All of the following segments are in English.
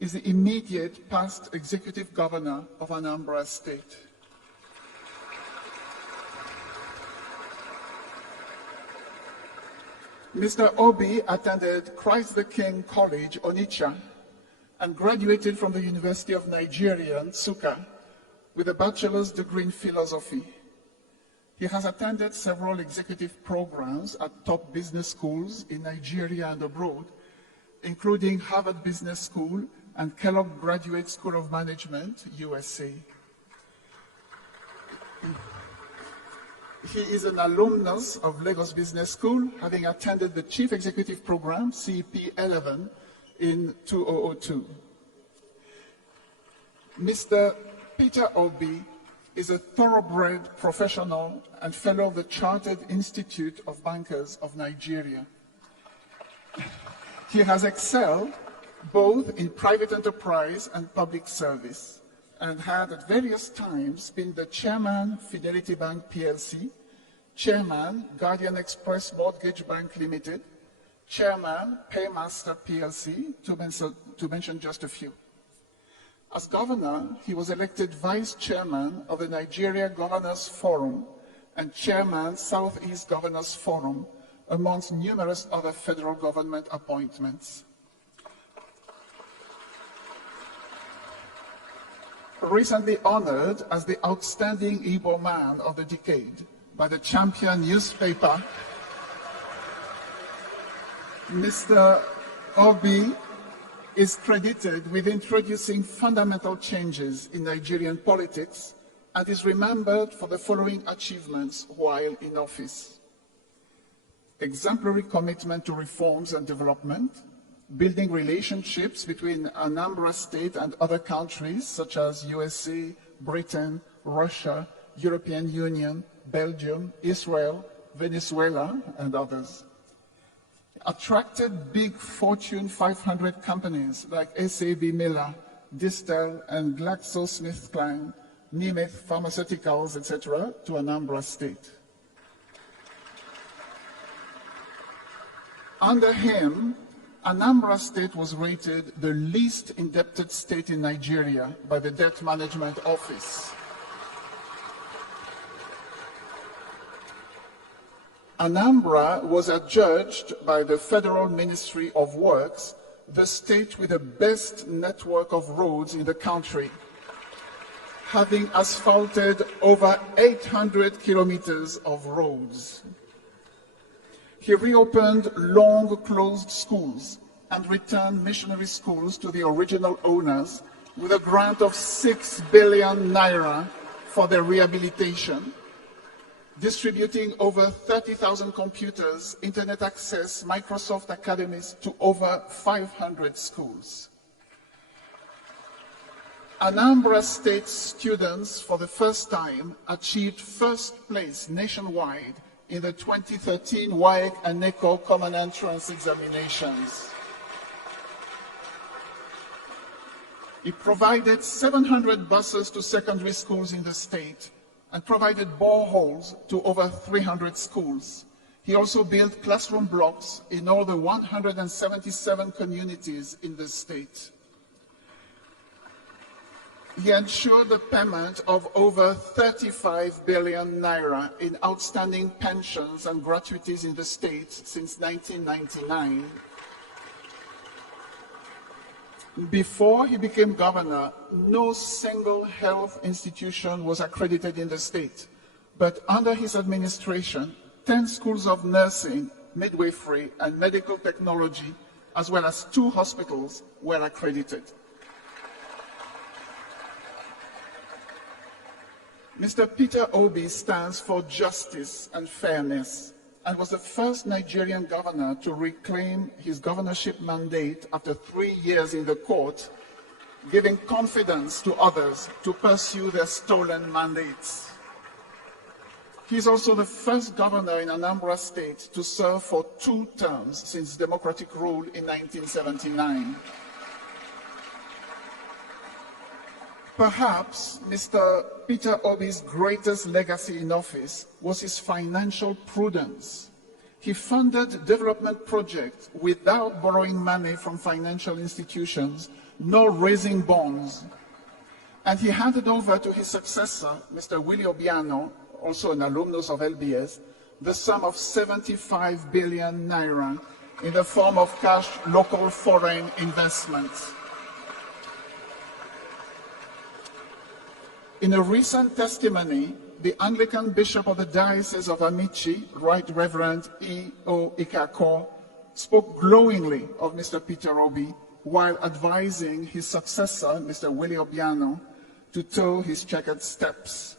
is the immediate past executive governor of Anambra State. Mr. Obi attended Christ the King College, Onitsha, and graduated from the University of Nigeria, Nsukka, with a bachelor's degree in philosophy. He has attended several executive programs at top business schools in Nigeria and abroad, including Harvard Business School and Kellogg Graduate School of Management, USA. He is an alumnus of Lagos Business School, having attended the Chief Executive Program, CEP 11, in 2002. Mr. Peter Obi is a thoroughbred professional and fellow of the Chartered Institute of Bankers of Nigeria. He has excelled both in private enterprise and public service, and had at various times been the chairman, Fidelity Bank PLC, chairman, Guardian Express Mortgage Bank Limited, chairman, Paymaster PLC, to mention just a few. As governor, he was elected vice chairman of the Nigeria Governors Forum and chairman, Southeast Governors Forum, amongst numerous other federal government appointments. Recently honored as the Outstanding Igbo Man of the Decade by the Champion newspaper, Mr. Obi is credited with introducing fundamental changes in Nigerian politics and is remembered for the following achievements while in office: exemplary commitment to reforms and development, building relationships between Anambra State and other countries such as USA, Britain, Russia, European Union, Belgium, Israel, Venezuela, and others. Attracted big Fortune 500 companies like SAB Miller, Distel, and GlaxoSmithKline, Nemeth Pharmaceuticals, etc., to Anambra State. Under him, Anambra State was rated the least indebted state in Nigeria by the Debt Management Office. Anambra was adjudged by the Federal Ministry of Works the state with the best network of roads in the country, having asphalted over 800 kilometers of roads. He reopened long-closed schools and returned missionary schools to the original owners with a grant of 6 billion naira for their rehabilitation, distributing over 30,000 computers, internet access, Microsoft academies to over 500 schools. Anambra State students, for the first time, achieved first place nationwide in the 2013 WAEC and NECO Common Entrance Examinations. He provided 700 buses to secondary schools in the state and provided boreholes to over 300 schools. He also built classroom blocks in all the 177 communities in the state. He ensured the payment of over 35 billion naira in outstanding pensions and gratuities in the state since 1999. Before he became governor, no single health institution was accredited in the state. But under his administration, 10 schools of nursing, midwifery, and medical technology, as well as 2 hospitals, were accredited. Mr. Peter Obi stands for justice and fairness and was the first Nigerian governor to reclaim his governorship mandate after 3 years in the court, giving confidence to others to pursue their stolen mandates. He is also the first governor in Anambra State to serve for 2 terms since democratic rule in 1979. Perhaps Mr. Peter Obi's greatest legacy in office was his financial prudence. He funded development projects without borrowing money from financial institutions, nor raising bonds. And he handed over to his successor, Mr. Willie Obiano, also an alumnus of LBS, the sum of 75 billion naira in the form of cash local foreign investments. In a recent testimony, the Anglican Bishop of the Diocese of Amici, Right Reverend E.O. Ikako, spoke glowingly of Mr. Peter Obi while advising his successor, Mr. Willie Obiano, to toe his checkered steps.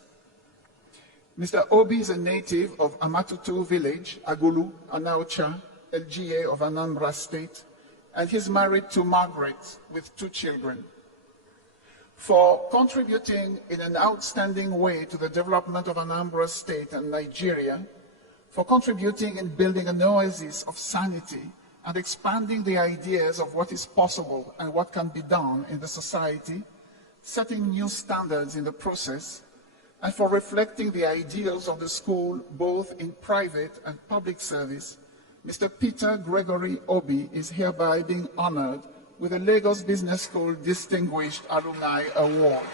Mr. Obi is a native of Amatutu village, Agulu, Anaucha, LGA of Anambra State, and he's married to Margaret with 2 children. For contributing in an outstanding way to the development of Anambra State and Nigeria, for contributing in building an oasis of sanity and expanding the ideas of what is possible and what can be done in the society, setting new standards in the process, and for reflecting the ideals of the school both in private and public service, Mr. Peter Gregory Obi is hereby being honored with the Lagos Business School Distinguished Alumni Award.